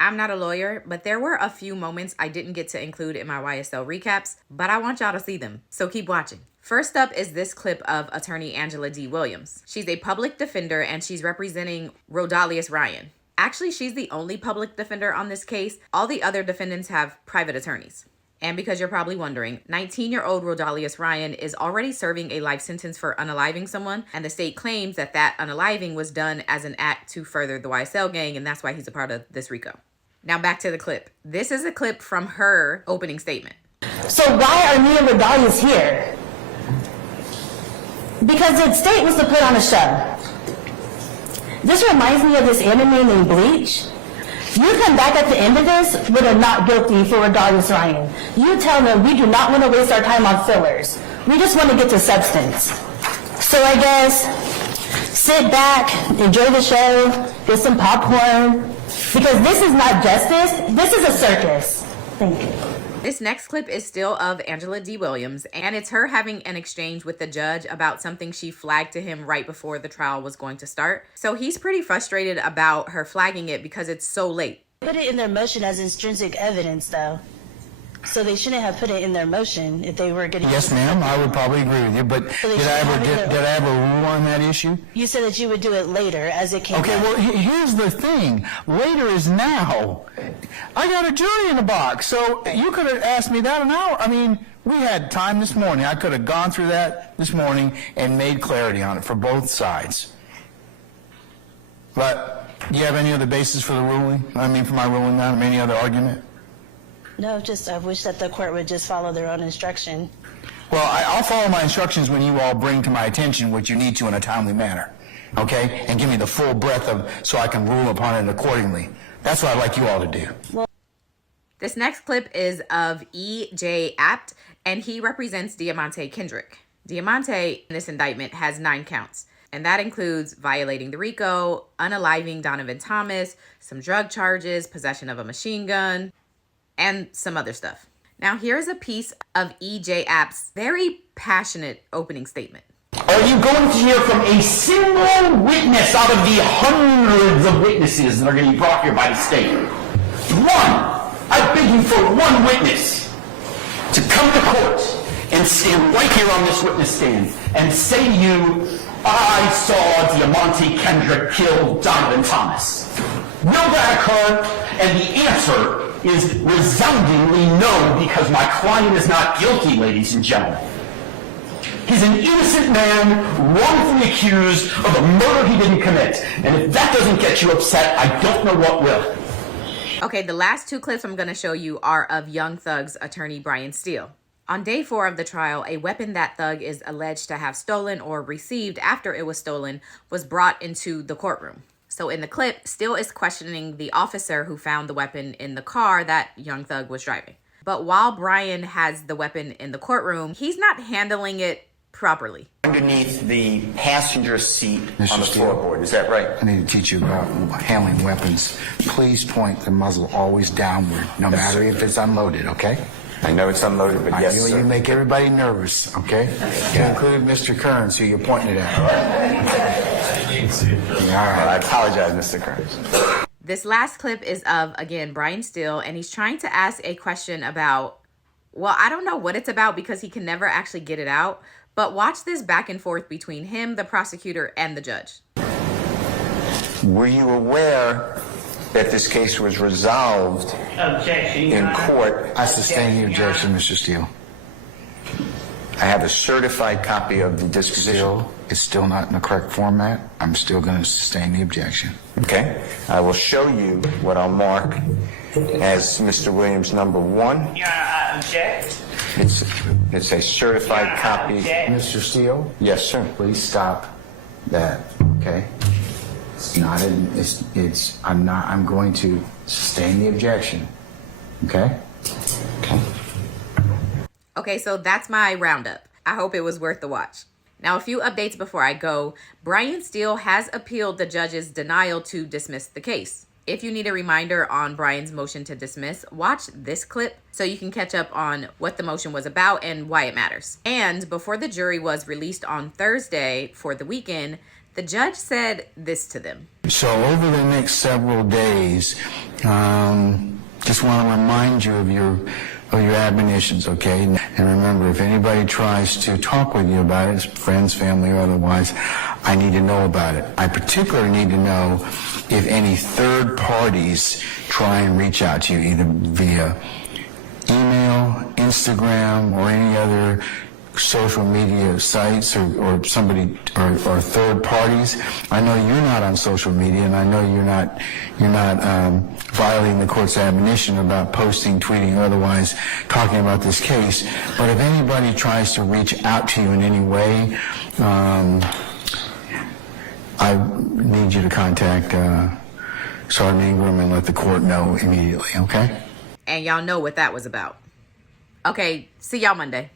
I'm not a lawyer, but there were a few moments I didn't get to include in my YSL recaps, but I want y'all to see them, so keep watching. First up is this clip of attorney Angela D. Williams. She's a public defender and she's representing Rodalius Ryan. Actually, she's the only public defender on this case. All the other defendants have private attorneys. And because you're probably wondering, 19-year-old Rodalius Ryan is already serving a life sentence for unaliving someone, and the state claims that that unaliving was done as an act to further the YSL gang, and that's why he's a part of this RICO. Now back to the clip. This is a clip from her opening statement. So why are me and Rodalius here? Because the state was to put on a show. This reminds me of this anime named Bleach. You come back at the end of this with a not guilty for Rodalius Ryan. You tell them we do not want to waste our time on fillers. We just want to get to substance. So I guess sit back, enjoy the show, get some popcorn, because this is not justice, this is a circus. Thank you. This next clip is still of Angela D. Williams, and it's her having an exchange with the judge about something she flagged to him right before the trial was going to start. So he's pretty frustrated about her flagging it because it's so late. Put it in their motion as intrinsic evidence, though. So they shouldn't have put it in their motion if they were going to... Yes, ma'am, I would probably agree with you, but So did I ever rule on that issue? You said that you would do it later as it came Okay, out. well, here's the thing. Later is now. I got a jury in the box, so you could have asked me that an hour. I mean, we had time this morning. I could have gone through that this morning and made clarity on it for both sides. But do you have any other basis for the ruling? I mean, for my ruling now, any other argument? No, just I wish that the court would just follow their own instruction. Well, I'll follow my instructions when you all bring to my attention what you need to in a timely manner, okay? And give me the full breadth of, so I can rule upon it accordingly. That's what I'd like you all to do. This next clip is of E.J. Apt, and he represents Deamonte Kendrick. Deamonte, in this indictment, has 9 counts, and that includes violating the RICO, unaliving Donovan Thomas, some drug charges, possession of a machine gun, and some other stuff. Now here's a piece of E.J. Apt's very passionate opening statement. Are you going to hear from a single witness out of the hundreds of witnesses that are going to be brought here by the state? One! I beg you for one witness to come to court and stand right here on this witness stand and say to you, I saw Deamonte Kendrick kill Donovan Thomas. Will that occur? And the answer is resoundingly no, because my client is not guilty, ladies and gentlemen. He's an innocent man, wrongfully accused of a murder he didn't commit. And if that doesn't get you upset, I don't know what will. Okay, the last 2 clips I'm going to show you are of Young Thug's attorney Brian Steele. On day 4 of the trial, a weapon that Thug is alleged to have stolen or received after it was stolen was brought into the courtroom. So in the clip, Steele is questioning the officer who found the weapon in the car that Young Thug was driving. But while Brian has the weapon in the courtroom, he's not handling it properly. Underneath the passenger seat Mr. on the Steele, floorboard, is that right? I need to teach you about handling weapons. Please point the muzzle always downward, no matter if it's unloaded, okay? I know it's unloaded, but yes, You sir. make everybody nervous, okay? To include Mr. Kearns, who you're pointing it at, all right? All right. I apologize, Mr. Kearns. This last clip is of, again, Brian Steele, and he's trying to ask a question about, well, I don't know what it's about because he can never actually get it out, but watch this back and forth between him, the prosecutor, and the judge. Were you aware that this case was resolved in court? I sustain the objection, Mr. Steele. I have a certified copy of the disposition. It's still not in the correct format. I'm still going to sustain the objection. Okay. I will show you what I'll mark as Mr. Williams number 1. Object. It's a certified copy. Mr. Steele? Yes, sir. Please stop that, okay? I'm going to sustain the objection, okay? Okay. Okay, so that's my roundup. I hope it was worth the watch. Now, a few updates before I go. Brian Steele has appealed the judge's denial to dismiss the case. If you need a reminder on Brian's motion to dismiss, watch this clip so you can catch up on what the motion was about and why it matters. And before the jury was released on Thursday for the weekend, The judge said this to them. So over the next several days, just want to remind you of your admonitions, okay? And remember, if anybody tries to talk with you about it, friends, family, or otherwise, I need to know about it. I particularly need to know if any third parties try and reach out to you, either via email, Instagram, or any other social media sites or somebody or third parties. I know you're not on social media, and I know you're not violating the court's admonition about posting, tweeting, or otherwise talking about this case. But if anybody tries to reach out to you in any way, I need you to contact Sergeant Ingram and let the court know immediately, okay? And y'all know what that was about. Okay, see y'all Monday.